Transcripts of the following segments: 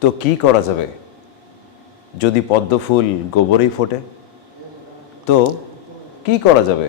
তো কি করা যাবে? যদি পদ্মফুল গোবরেই ফোটে, তো কি করা যাবে?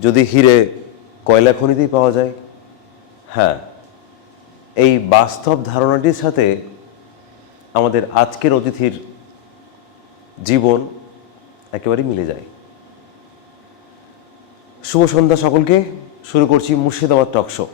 যদি হিরে কয়লা খনিতেই পাওয়া যায়? হ্যাঁ এই বাস্তব ধারণাটির সাথে আমাদের আজকের অতিথির জীবন একেবারেই মিলে যায়। শুভ সন্ধ্যা সকলকে, শুরু করছি মুর্শিদাবাদ টকশো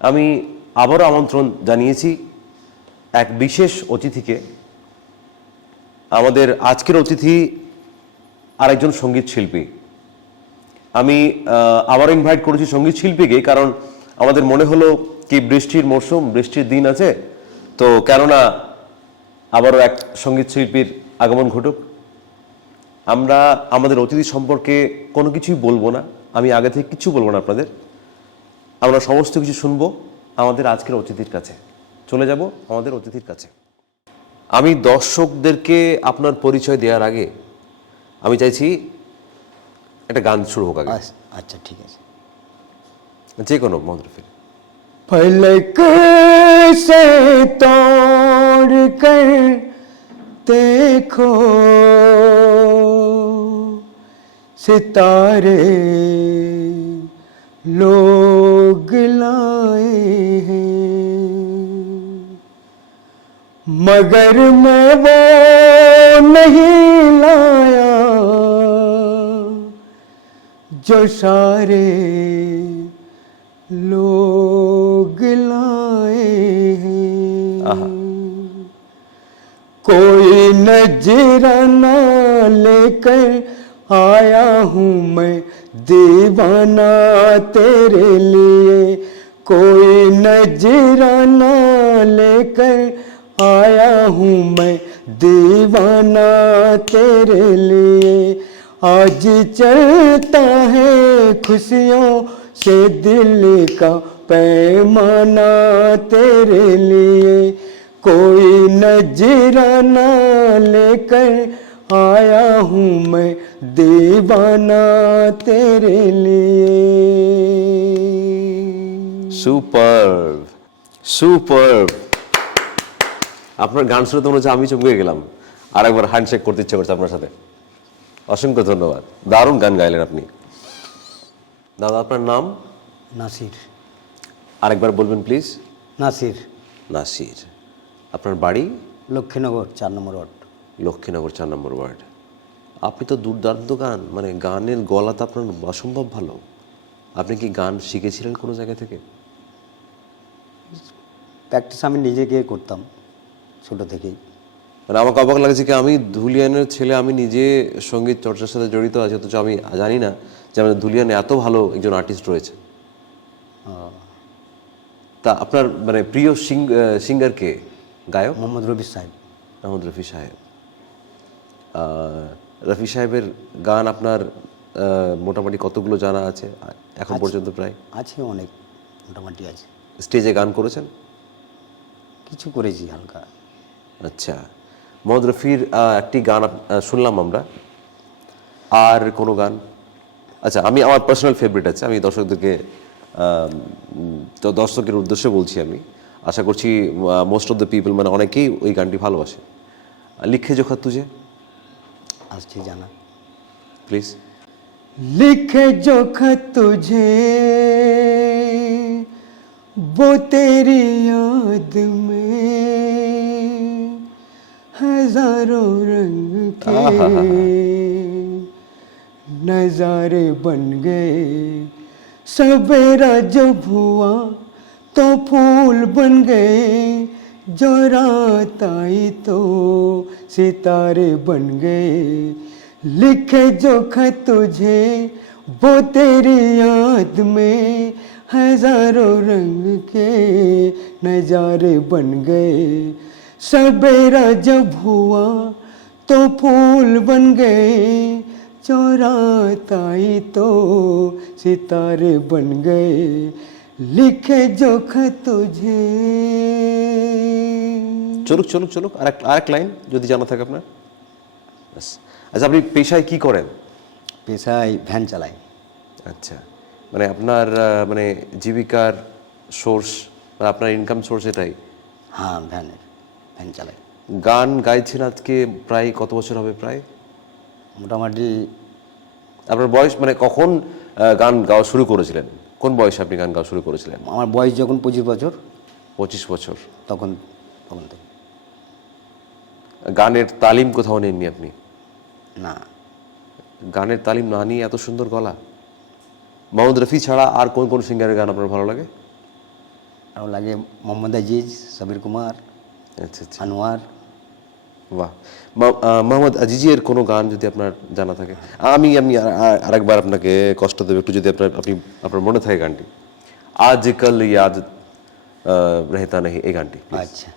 আমি আবারও আমন্ত্রণ জানিয়েছি এক বিশেষ অতিথিকে আমাদের আজকের অতিথি আরেকজন সংগীত শিল্পী। আমি আবার ইনভাইট করেছি সংগীত শিল্পীকে কারণ আমাদের মনে হলো কি বৃষ্টির মরশুম, বৃষ্টির দিন আছে, তো কেননা আবারও এক সংগীত শিল্পীর আগমন ঘটুক। আমরা, আমাদের অতিথি সম্পর্কে কোনো কিছুই বলব না, আমি আগে থেকে কিছু বলব না আপনাদের। আমরা সমস্ত কিছু শুনব আমাদের আজকের অতিথির কাছে। চলে যাব আমাদের অতিথির কাছে আমি দর্শকদেরকে আপনার পরিচয় দেওয়ার আগে আমি চাইছি একটা গান শুরু হোক আগে আচ্ছা, আচ্ছা ঠিক আছে যে কোনো মন্ত্রফির फलक से तोड़ कर देखो सितारे लोग लाए हैं मगर मैं वो नहीं लाया। जो सारे लोग लाए हैं। कोई नजराना लेकर आया हूँ मैं दीवाना तेरे लिए। कोई नजराना लेकर आया हूँ मैं दीवाना तेरे लिए। आज चलता है खुशियों से दिल का पैमाना तेरे लिए। कोई नजराना लेकर आया हूँ मैं दीवाना तेरे लिए। सुपर सुपर আপনার গান শুনে তো মনে হচ্ছে আমি চমকে গেলাম। আর একবার হ্যান্ডশেক করতে ইচ্ছে করছে আপনার সাথে। অসংখ্য ধন্যবাদ। দারুণ গান গাইলেন আপনি। দাদা আপনার নাম? নাসির। আরেকবার বলবেন প্লিজ নাসির। নাসির। আপনার বাড়ি? লক্ষ্মীনগর চার নম্বর ওয়ার্ড। লক্ষ্মীনগর চার নম্বর ওয়ার্ড। আপনি তো দুর্দান্ত গান। মানে গানের গলা তো আপনার অসম্ভব ভালো। আপনি কি গান শিখেছিলেন কোনো জায়গা থেকে? প্র্যাকটিস আমি নিজে গিয়ে করতাম। ছোটো থেকেই। মানে আমাকে অবাক লাগছে কি আমি ধুলিয়ানের ছেলে আমি নিজে সংগীত চর্চার সাথে জড়িত আছি অথচ আমি জানি না যে আমাদের ধুলিয়ানে এত ভালো একজন আর্টিস্ট রয়েছে। তা আপনার মানে প্রিয় সিঙ্গার কে? গায়ক? মোহাম্মদ রবি সাহেব। মোহাম্মদ রফি সাহেব। রফি সাহেবের গান আপনার মোটামুটি কতগুলো জানা আছে? এখন পর্যন্ত প্রায়? আছে অনেক মোটামুটি আছে। স্টেজে গান করেছেন? কিছু করেছি হালকা। আচ্ছা মোহাম্মদ রফির আহ, একটি গান আপ- আহ, শুনলাম আমরা আর কোনো গান আচ্ছা আমি আমার পার্সোনাল ফেভারিট আছে আমি দর্শকদেরকে আহ, উম, তো দর্শকের উদ্দেশ্যে বলছি আমি আশা করছি মোস্ট অফ দ্য পিপল মানে অনেকেই ওই গানটি ভালোবাসে আহ, লিখে জোখা তুঝে আসছে জানা প্লিজ लिखे जो खत तुझे वो तेरी याद में हज़ारों रंग के नजारे बन गए। सवेरा जब हुआ तो फूल बन गए। जो रात आई तो सितारे बन गए। लिखे जो खत तुझे वो तेरी याद में हज़ारों रंग के नजारे बन गए। सवेरा जब हुआ तो फूल बन गए चौरात आई तो सितारे बन गए लिखे जो खत तुझे চলুক চলুক চলুক আর এক আরেক লাইন যদি জানা থাকে আপনার ব্যাস। আচ্ছা আপনি পেশায় কি করেন পেশায় ভ্যান চালাই আচ্ছা মানে আপনার আহ, মানে জীবিকার সোর্স বা আপনার ইনকাম সোর্স এটাই হ্যাঁ ভ্যানের ফ্যান চালাই গান গাইছেন আজকে প্রায় কত বছর হবে প্রায়? মোটামুটি আপনার বয়স মানে কখন গান গাওয়া শুরু করেছিলেন? কোন বয়সে আপনি গান গাওয়া শুরু করেছিলেন? আমার বয়স যখন পঁচিশ বছর পঁচিশ বছর। তখন তখন থেকে। গানের তালিম কোথাও নেননি আপনি? না। গানের তালিম না নিয়ে এত সুন্দর গলা? মোহাম্মদ রফি ছাড়া আর কোন কোন সিঙ্গারের গান আপনার ভালো লাগে? আরও লাগে মোহাম্মদ আজিজ সাবির কুমার আচ্ছা আচ্ছা আনোয়ার বাহ মা- আহ, মোহাম্মদ আজিজের কোনো গান যদি আপনার জানা থাকে আমি আমি আর- আর- আরেকবার আপনাকে কষ্ট দেবো একটু যদি আপনার আপনি আপনার মনে থাকে গানটি আজকাল ইয়াদ আহ, রেহতা নেই এই গানটি अच्छा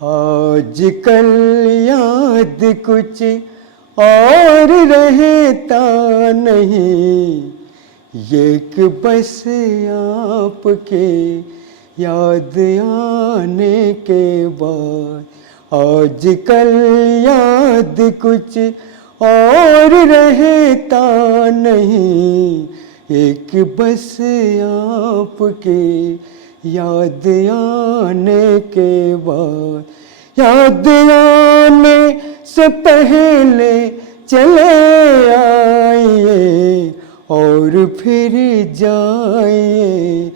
आजकल याद कुछ और रहता नहीं एक बस आपके याद आने के बाद आजकल याद कुछ और रहता नहीं। एक बस आपके याद आने के बाद, याद आने से पहले चले आइए और फिर जाइए।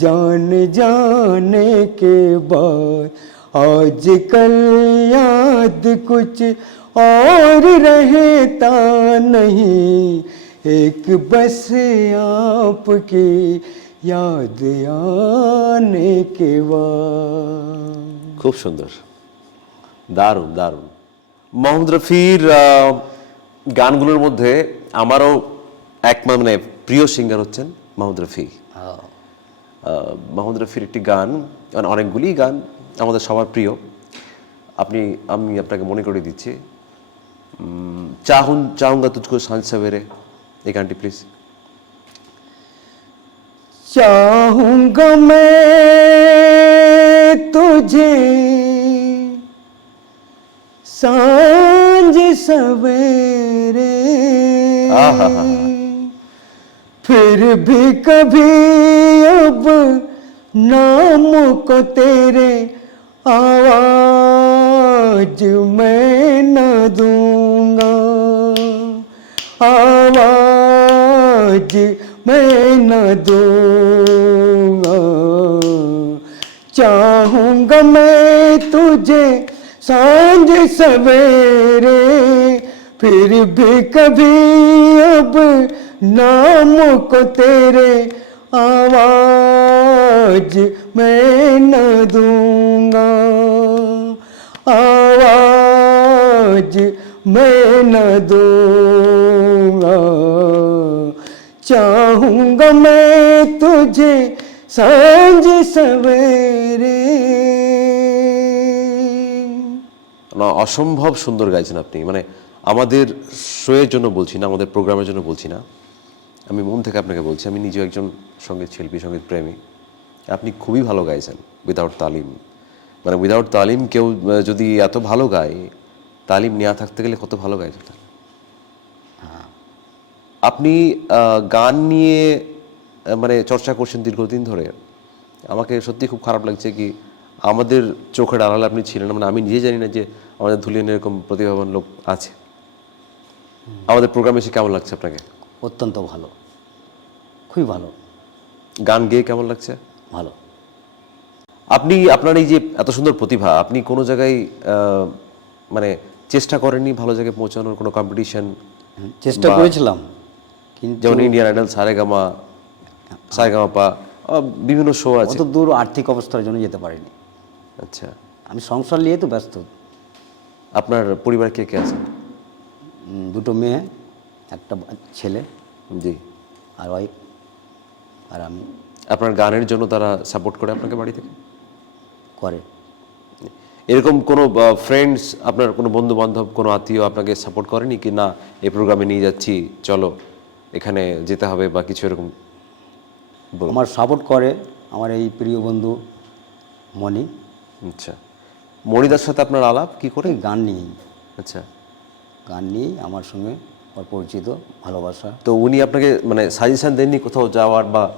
जान जाने के बाद आजकल याद कुछ और रहता नहीं एक बस आपकी याद आने के बाद খুব সুন্দর দারুণ দারুণ মোহাম্মদ রফির আহ, গানগুলোর মধ্যে আমারও এক মানে প্রিয় সিঙ্গার হচ্ছেন মোহাম্মদ রফি মাহমুদ রফির একটি গান মানে অনেকগুলি গান আমাদের সবার প্রিয়। আপনি আমি আপনাকে মনে করে দিচ্ছি। চাহুন চাহুঙ্গা তুজকো সাঁঝ এই গানটি প্লিজ। চাহুঙ্গা মে তুঝে সাঁঝ সবেরে আহা फिर भी कभी अब नाम को तेरे आवाज़ मैं न दूँगा। आवाज़ मैं न दूँगा। चाहूँगा मैं तुझे साँझ सवेरे, फिर भी कभी अब नाम को तेरे आवाज मैं न दूंगा आवाज मैं न दूंगा चाहूंगा मैं तुझे सांझ सवेरे না অসম্ভব সুন্দর গাইছেন আপনি মানে আমাদের শোয়ের জন্য বলছি না আমাদের প্রোগ্রামের জন্য বলছি না আমি মন থেকে আপনাকে বলছি আমি নিজেও একজন সংগীত শিল্পী সংগীত প্রেমী। আপনি খুবই ভালো গাইছেন উইদাউট তালিম। মানে উইদাউট তালিম কেউ যদি এত ভালো গায় তালিম নেওয়া থাকতে গেলে কত ভালো গাইছে তাহলে আপনি গান নিয়ে মানে চর্চা করছেন দীর্ঘদিন ধরে আমাকে সত্যি খুব খারাপ লাগছে কি আমাদের চোখের আড়ালে আপনি ছিলেন মানে আমি নিজে জানি না যে আমাদের ধুলিয়ান এরকম প্রতিভাবান লোক আছে। আমাদের প্রোগ্রামে এসে কেমন লাগছে আপনাকে? অত্যন্ত ভালো। খুবই ভালো। গান গেয়ে কেমন লাগছে? ভালো। আপনি আপনার এই যে এত সুন্দর প্রতিভা আপনি কোনো জায়গায় মানে চেষ্টা করেননি ভালো জায়গায় পৌঁছানোর কোনো কম্পিটিশন চেষ্টা করেছিলাম যেমন ইন্ডিয়ান আইডল সারেগামা সারেগামাপা বিভিন্ন শো আছে। অত দূর আর্থিক অবস্থার জন্য যেতে পারিনি। আচ্ছা। আমি সংসার নিয়ে তো ব্যস্ত। আপনার পরিবার কে কে আছে? দুটো মেয়ে একটা ছেলে জি। আর ওয়াইফ আর আমি আপনার গানের জন্য তারা সাপোর্ট করে আপনাকে বাড়ি থেকে? করে। এরকম কোনো ফ্রেন্ডস আপনার কোনো বন্ধু বান্ধব কোনো আত্মীয় আপনাকে সাপোর্ট করেনি কি না এই প্রোগ্রামে নিয়ে যাচ্ছি চলো এখানে যেতে হবে বা কিছু এরকম? আমার সাপোর্ট করে আমার এই প্রিয় বন্ধু মণি। আচ্ছা। মণিদার সাথে আপনার আলাপ কি করে? গান নিয়েই। আচ্ছা। গান নিয়েই আমার সঙ্গে ওর পরিচিত ভালোবাসা। তো উনি আপনাকে মানে সাজেশন দেননি কোথাও যাওয়ার বা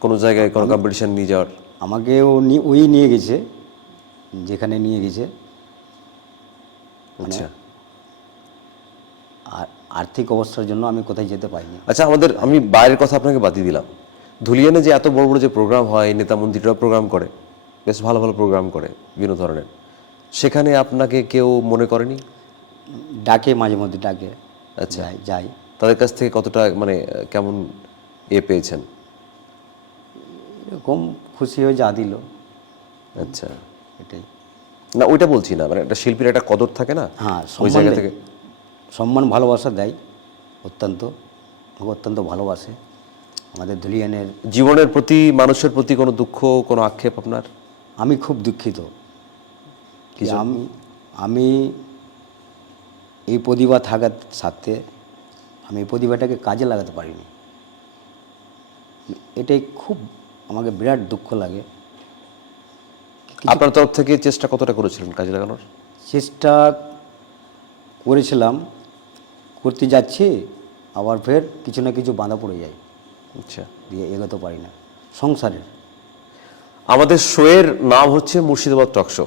কোনো জায়গায় কোনো কম্পিটিশন নিয়ে যাওয়ার? আমাকে ও নি- ওই নিয়ে গেছে যেখানে নিয়ে গেছে। আচ্ছা। আর আর্থিক অবস্থার জন্য আমি কোথায় যেতে পারিনি। আচ্ছা আমাদের আমি বাইরের কথা আপনাকে বাতিয়ে দিলাম। ধুলিয়ানে যে এত বড় বড় যে প্রোগ্রাম হয় নেতা মন্ত্রীরা প্রোগ্রাম করে বেশ ভালো ভালো প্রোগ্রাম করে বিভিন্ন ধরনের। সেখানে আপনাকে কেউ মনে করেনি? ডাকে মাঝে মধ্যে ডাকে। আচ্ছা। যাই তাদের কাছ থেকে কতটা মানে কেমন এ পেয়েছেন? এরকম খুশি হয়ে যা দিল। আচ্ছা। এটাই। না ওইটা বলছি না মানে একটা শিল্পীর একটা কদর থাকে না? হ্যাঁ ওই সম্মান জায়গা থেকে। সম্মান ভালোবাসা দেয়। অত্যন্ত। অত্যন্ত ভালোবাসে। আমাদের ধুলিয়ানের জীবনের প্রতি মানুষের প্রতি কোনো দুঃখ কোনো আক্ষেপ আপনার? আমি খুব দুঃখিত। আমি আমি এই প্রতিভা থাকার সাথে আমি এই প্রতিভাটাকে কাজে লাগাতে পারিনি। এটাই খুব আমাকে বিরাট দুঃখ লাগে। আপনার তরফ থেকে চেষ্টা কতটা করেছিলেন কাজে লাগানোর? চেষ্টা করেছিলাম। করতে যাচ্ছি আবার ফের কিছু না কিছু বাঁধা পড়ে যায়। আচ্ছা। দিয়ে এগোতে পারি না। সংসারের। আমাদের শোয়ের নাম হচ্ছে মুর্শিদাবাদ টকশো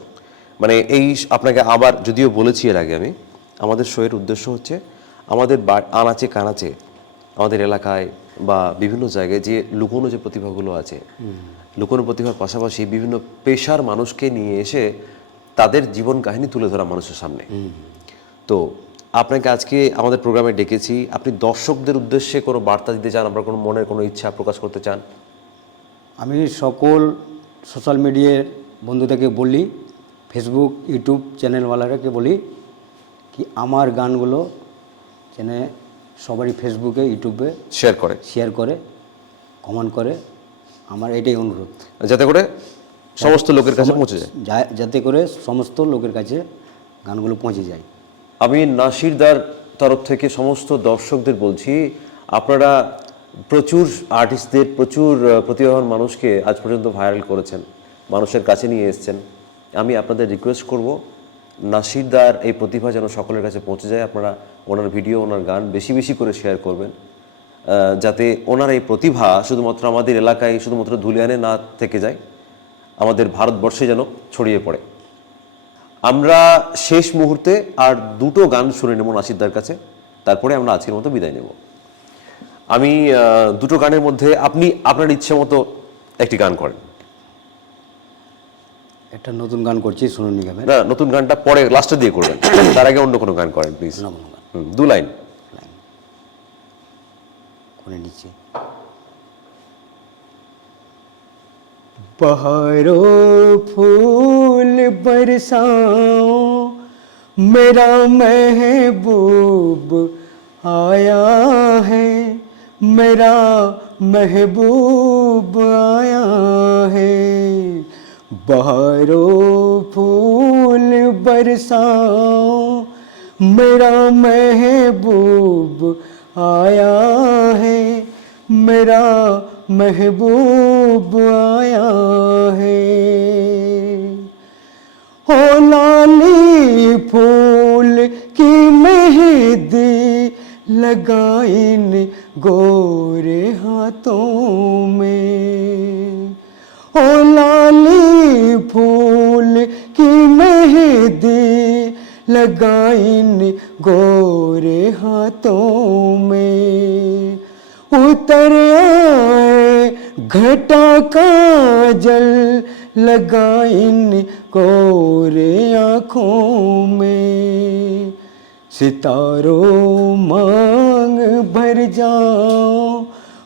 মানে এই আপনাকে আবার যদিও বলেছি এর আগে আমি আমাদের শোয়ের উদ্দেশ্য হচ্ছে আমাদের বা- আনাচে কানাচে আমাদের এলাকায় বা বিভিন্ন জায়গায় যে লুকোনো যে প্রতিভাগুলো আছে লুকোনো প্রতিভার পাশাপাশি বিভিন্ন পেশার মানুষকে নিয়ে এসে তাদের জীবন কাহিনী তুলে ধরা মানুষের সামনে। তো আপনাকে আজকে আমাদের প্রোগ্রামে ডেকেছি আপনি দর্শকদের উদ্দেশ্যে কোনো বার্তা দিতে চান আপনার কোনো মনের কোনো ইচ্ছা প্রকাশ করতে চান? আমি সকল সোশ্যাল মিডিয়ার বন্ধুদেরকে বলি ফেসবুক ইউটিউব চ্যানেলওয়ালারাকে বলি কি আমার গানগুলো যেন সবারই ফেসবুকে ইউটিউবে শেয়ার করে। শেয়ার করে কমেন্ট করে আমার এটাই অনুরোধ। যাতে করে সমস্ত লোকের কাছে পৌঁছে যায়। যাতে করে সমস্ত লোকের কাছে গানগুলো পৌঁছে যায়। আমি নাসিরদার তরফ থেকে সমস্ত দর্শকদের বলছি আপনারা প্রচুর আর্টিস্টদের প্রচুর প্রতিভাবান মানুষকে আজ পর্যন্ত ভাইরাল করেছেন মানুষের কাছে নিয়ে এসেছেন। আমি আপনাদের রিকোয়েস্ট করব নাসিরদার এই প্রতিভা যেন সকলের কাছে পৌঁছে যায়, আপনারা ওনার ভিডিও, ওনার গান বেশি বেশি করে শেয়ার করবেন। যাতে ওনার এই প্রতিভা শুধুমাত্র আমাদের এলাকায়, শুধুমাত্র ধুলিয়ানে না থেকে যায়, আমাদের ভারতবর্ষে যেন ছড়িয়ে পড়ে। আমরা শেষ মুহূর্তে আর দুটো গান শুনে নেব নাসিরদার কাছে, তারপরে আমরা আজকের মতো বিদায় নেব। আমি দুটো গানের মধ্যে আপনি, আপনার ইচ্ছে মতো একটি গান করেন। একটা নতুন গান করছি শুনুন নিগমের না নতুন গানটা পরে লাস্টে দিয়ে করবেন তার আগে অন্য কোনো গান করেন প্লিজ নতুন গান দু লাইন করে নিচ্ছি बहारों फूल बरसाओ मेरा महबूब आया है मेरा महबूब आया है बहारों फूल बरसाओ, मेरा महबूब आया है, मेरा महबूब आया है। हो लाली फूल की मेहंदी लगाइन गोरे हाथों में। ओ लाली फूल की मेहंदी लगाइन गोरे हाथों में। उतर आए घटा का जल लगाइन गोरे आँखों में। सितारों मांग भर जाओ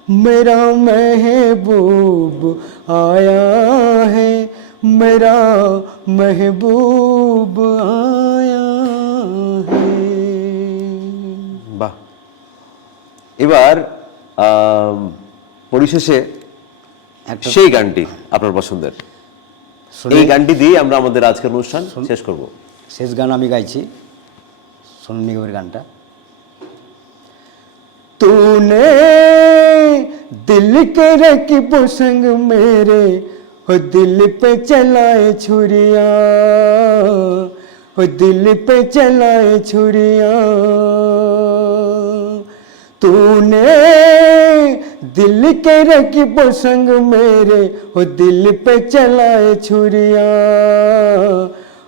मेरा महबूब आया है मेरा महबूब आया है বাহ এবার আম, পরিশেষে একটা সেই গানটি আপনার পছন্দের এই গানটি দিয়ে আমরা আমাদের আজকের অনুষ্ঠান শেষ করব শেষ গান আমি গাইছি সোনু নিগমের গানটা तूने दिल के रकीब संग मेरे हो दिल पे चलाए छुरिया हो दिल पे चलाए छुरिया। तूने दिल के रकीब संग मेरे हो दिल पे चलाए छुरिया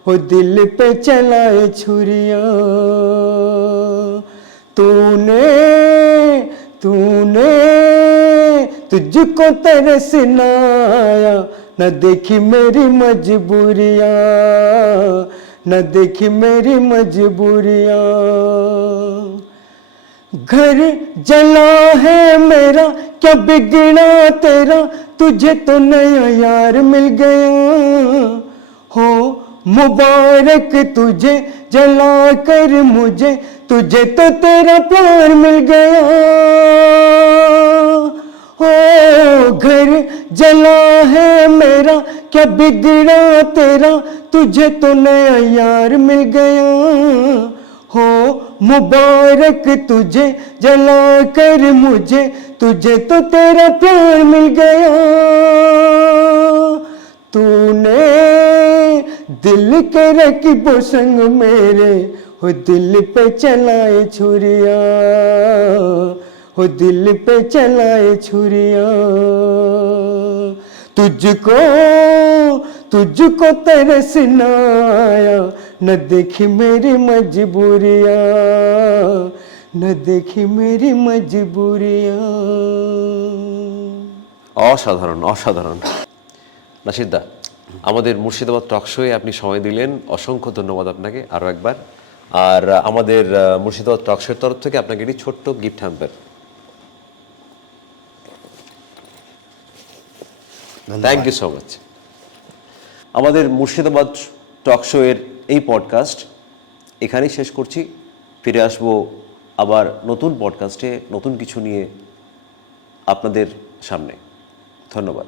हो दिल पे चलाए छुरिया। तूने तूने तुझको तरसनाया न देखी मेरी मजबूरियाँ, न देखी मेरी मजबूरियाँ। घर जला है मेरा, क्या बिगड़ा तेरा, तुझे तो नया यार मिल गया। हो मुबारक तुझे जला कर मुझे, तुझे तो तेरा प्यार मिल गया। हो घर जला है मेरा, क्या बिगड़ा तेरा? तुझे तो नया यार मिल गया। हो, मुबारक तुझे, जला कर मुझे, तुझे तो तेरा प्यार मिल गया। तूने दिल के रकीबो संग मेरे हो दिल पे चलाए छुरिया हो दिल पे चलाए छुरिया तुझको तुझको तरसनाया न देखी मेरी मजबूरिया न देखी मेरी मजबूरिया অসাধারণ অসাধারণ নাসিদ্দা আমাদের মুর্শিদাবাদ টক শোয়ে আপনি সময় দিলেন। অসংখ্য ধন্যবাদ আপনাকে আরও একবার। আর আমাদের মুর্শিদাবাদ টক শোয়ের তরফ থেকে আপনাকে একটি ছোট্ট gift hamper thank you so much আমাদের মুর্শিদাবাদ টক শোয়ের এই পডকাস্ট এখানেই শেষ করছি। ফিরে আসব আবার নতুন পডকাস্টে নতুন কিছু নিয়ে আপনাদের সামনে। ধন্যবাদ।